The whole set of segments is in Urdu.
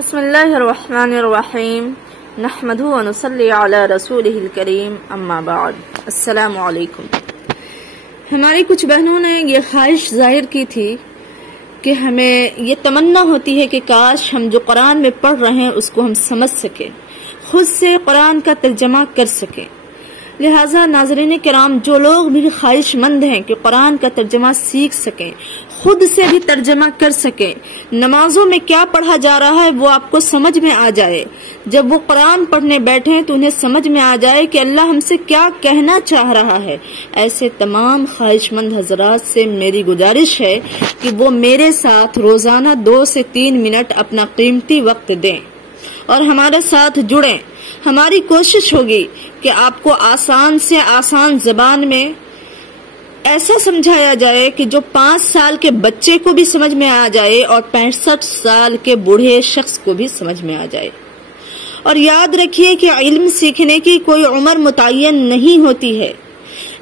بسم اللہ الرحمن الرحیم نحمدہ و نصلی علی رسولہ الکریم اما بعد السلام علیکم۔ ہماری کچھ بہنوں نے یہ خواہش ظاہر کی تھی کہ ہمیں یہ تمنا ہوتی ہے کہ کاش ہم جو قرآن میں پڑھ رہے ہیں اس کو ہم سمجھ سکیں، خود سے قرآن کا ترجمہ کر سکیں۔ لہٰذا ناظرین کرام، جو لوگ بھی خواہش مند ہیں کہ قرآن کا ترجمہ سیکھ سکیں، خود سے بھی ترجمہ کر سکیں، نمازوں میں کیا پڑھا جا رہا ہے وہ آپ کو سمجھ میں آ جائے، جب وہ قرآن پڑھنے بیٹھیں تو انہیں سمجھ میں آ جائے کہ اللہ ہم سے کیا کہنا چاہ رہا ہے، ایسے تمام خواہش مند حضرات سے میری گزارش ہے کہ وہ میرے ساتھ روزانہ 2 سے 3 منٹ اپنا قیمتی وقت دیں اور ہمارے ساتھ جڑیں۔ ہماری کوشش ہوگی کہ آپ کو آسان سے آسان زبان میں ایسا سمجھایا جائے کہ جو 5 سال کے بچے کو بھی سمجھ میں آ جائے اور 65 سال کے بوڑھے شخص کو بھی سمجھ میں آ جائے۔ اور یاد رکھیے کہ علم سیکھنے کی کوئی عمر متعین نہیں ہوتی ہے۔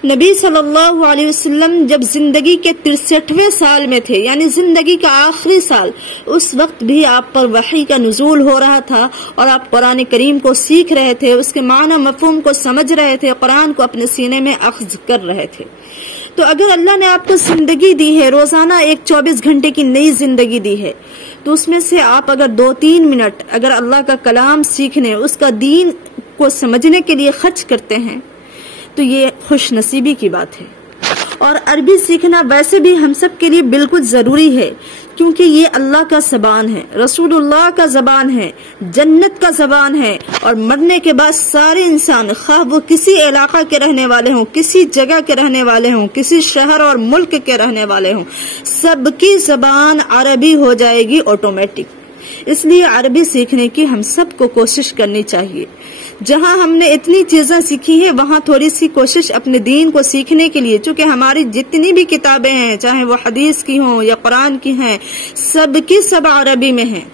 نبی صلی اللہ علیہ وسلم جب زندگی کے 63ویں سال میں تھے، یعنی زندگی کا آخری سال، اس وقت بھی آپ پر وحی کا نزول ہو رہا تھا اور آپ قرآن کریم کو سیکھ رہے تھے، اس کے معنی مفہوم کو سمجھ رہے تھے، قرآن کو اپنے سینے میں اخذ کر رہے تھے۔ تو اگر اللہ نے آپ کو زندگی دی ہے، روزانہ ایک 24 گھنٹے کی نئی زندگی دی ہے، تو اس میں سے آپ اگر 2-3 منٹ اگر اللہ کا کلام سیکھنے، اس کا دین کو سمجھنے کے لیے خرچ کرتے ہیں تو یہ خوش نصیبی کی بات ہے۔ اور عربی سیکھنا ویسے بھی ہم سب کے لیے بالکل ضروری ہے، کیونکہ یہ اللہ کا زبان ہے، رسول اللہ کا زبان ہے، جنت کا زبان ہے، اور مرنے کے بعد سارے انسان، خواہ وہ کسی علاقہ کے رہنے والے ہوں، کسی جگہ کے رہنے والے ہوں، کسی شہر اور ملک کے رہنے والے ہوں، سب کی زبان عربی ہو جائے گی آٹومیٹک۔ اس لیے عربی سیکھنے کی ہم سب کو کوشش کرنی چاہیے۔ جہاں ہم نے اتنی چیزیں سیکھی ہیں وہاں تھوڑی سی کوشش اپنے دین کو سیکھنے کے لیے، چونکہ ہماری جتنی بھی کتابیں ہیں، چاہے وہ حدیث کی ہوں یا قرآن کی ہیں، سب کی سب عربی میں ہیں۔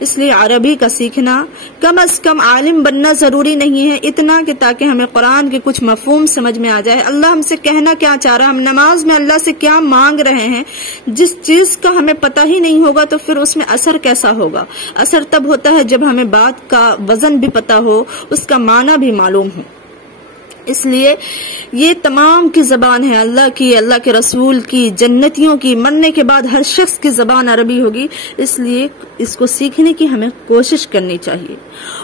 اس لیے عربی کا سیکھنا، کم از کم عالم بننا ضروری نہیں ہے، اتنا کہ تاکہ ہمیں قرآن کے کچھ مفہوم سمجھ میں آ جائے، اللہ ہم سے کہنا کیا چاہ رہا ہے، ہم نماز میں اللہ سے کیا مانگ رہے ہیں۔ جس چیز کا ہمیں پتہ ہی نہیں ہوگا تو پھر اس میں اثر کیسا ہوگا؟ اثر تب ہوتا ہے جب ہمیں بات کا وزن بھی پتہ ہو، اس کا معنی بھی معلوم ہو۔ اس لیے یہ تمام کی زبان ہے، اللہ کی، اللہ کے رسول کی، جنتیوں کی، مرنے کے بعد ہر شخص کی زبان عربی ہوگی۔ اس لیے اس کو سیکھنے کی ہمیں کوشش کرنی چاہیے۔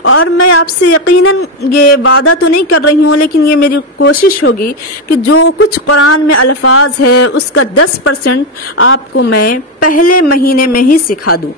اور میں آپ سے یقیناً یہ وعدہ تو نہیں کر رہی ہوں، لیکن یہ میری کوشش ہوگی کہ جو کچھ قرآن میں الفاظ ہے اس کا 10% آپ کو میں پہلے مہینے میں ہی سکھا دوں،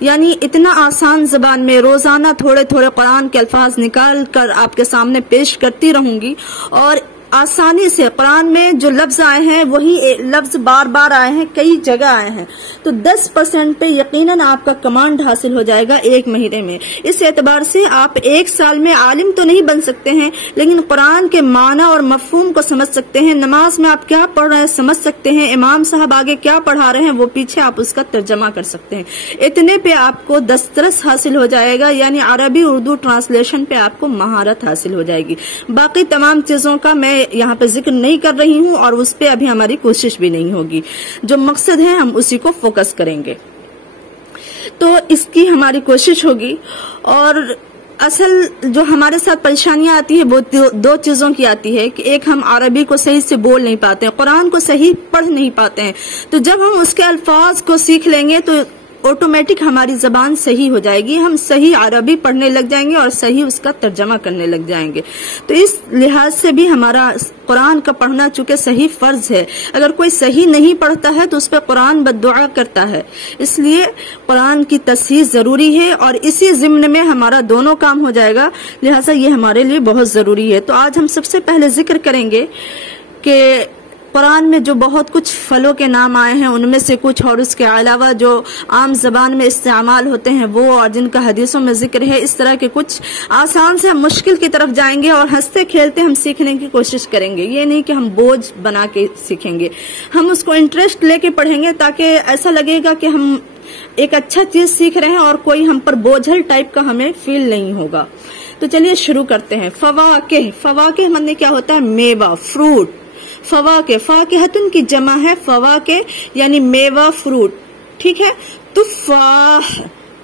یعنی اتنا آسان زبان میں روزانہ تھوڑے تھوڑے قرآن کے الفاظ نکال کر آپ کے سامنے پیش کرتی رہوں گی، اور آسانی سے قرآن میں جو لفظ آئے ہیں وہی لفظ بار بار آئے ہیں، کئی جگہ آئے ہیں، تو 10% پہ یقیناً آپ کا کمانڈ حاصل ہو جائے گا 1 مہینے میں۔ اس اعتبار سے آپ 1 سال میں عالم تو نہیں بن سکتے ہیں، لیکن قرآن کے معنی اور مفہوم کو سمجھ سکتے ہیں، نماز میں آپ کیا پڑھ رہے ہیں سمجھ سکتے ہیں، امام صاحب آگے کیا پڑھا رہے ہیں وہ پیچھے آپ اس کا ترجمہ کر سکتے ہیں۔ اتنے پہ آپ کو دسترس حاصل ہو جائے گا، یعنی عربی اردو ٹرانسلیشن پہ آپ کو مہارت حاصل ہو جائے گی۔ باقی تمام چیزوں کا میں یہاں پہ ذکر نہیں کر رہی ہوں، اور اس پہ ابھی ہماری کوشش بھی نہیں ہوگی، جو مقصد ہے ہم اسی کو فوکس کریں گے۔ تو اس کی ہماری کوشش ہوگی۔ اور اصل جو ہمارے ساتھ پریشانیاں آتی ہے وہ 2 چیزوں کی آتی ہے کہ ایک، ہم عربی کو صحیح سے بول نہیں پاتے ہیں، قرآن کو صحیح پڑھ نہیں پاتے ہیں، تو جب ہم اس کے الفاظ کو سیکھ لیں گے تو آٹومیٹک ہماری زبان صحیح ہو جائے گی، ہم صحیح عربی پڑھنے لگ جائیں گے اور صحیح اس کا ترجمہ کرنے لگ جائیں گے۔ تو اس لحاظ سے بھی ہمارا قرآن کا پڑھنا چونکہ صحیح فرض ہے، اگر کوئی صحیح نہیں پڑھتا ہے تو اس پہ قرآن بددعا کرتا ہے۔ اس لیے قرآن کی تصحیح ضروری ہے، اور اسی ضمن میں ہمارا دونوں کام ہو جائے گا، لہٰذا یہ ہمارے لیے بہت ضروری ہے۔ تو آج ہم سب سے پہلے ذکر کریں گے کہ قرآن میں جو بہت کچھ پھلوں کے نام آئے ہیں ان میں سے کچھ، اور اس کے علاوہ جو عام زبان میں استعمال ہوتے ہیں وہ، اور جن کا حدیثوں میں ذکر ہے، اس طرح کے کچھ آسان سے ہم مشکل کی طرف جائیں گے، اور ہنستے کھیلتے ہم سیکھنے کی کوشش کریں گے۔ یہ نہیں کہ ہم بوجھ بنا کے سیکھیں گے، ہم اس کو انٹرسٹ لے کے پڑھیں گے، تاکہ ایسا لگے گا کہ ہم ایک اچھا چیز سیکھ رہے ہیں اور کوئی ہم پر بوجھل ٹائپ کا ہمیں فیل نہیں ہوگا۔ تو چلیے شروع کرتے ہیں۔ فواکہ، فواکہ معنی کیا ہوتا ہے؟ میوہ، فروٹ۔ فواکہ، فاکہتن کی جمع ہے فواکہ، یعنی میوہ، فروٹ، ٹھیک ہے۔ تفاح،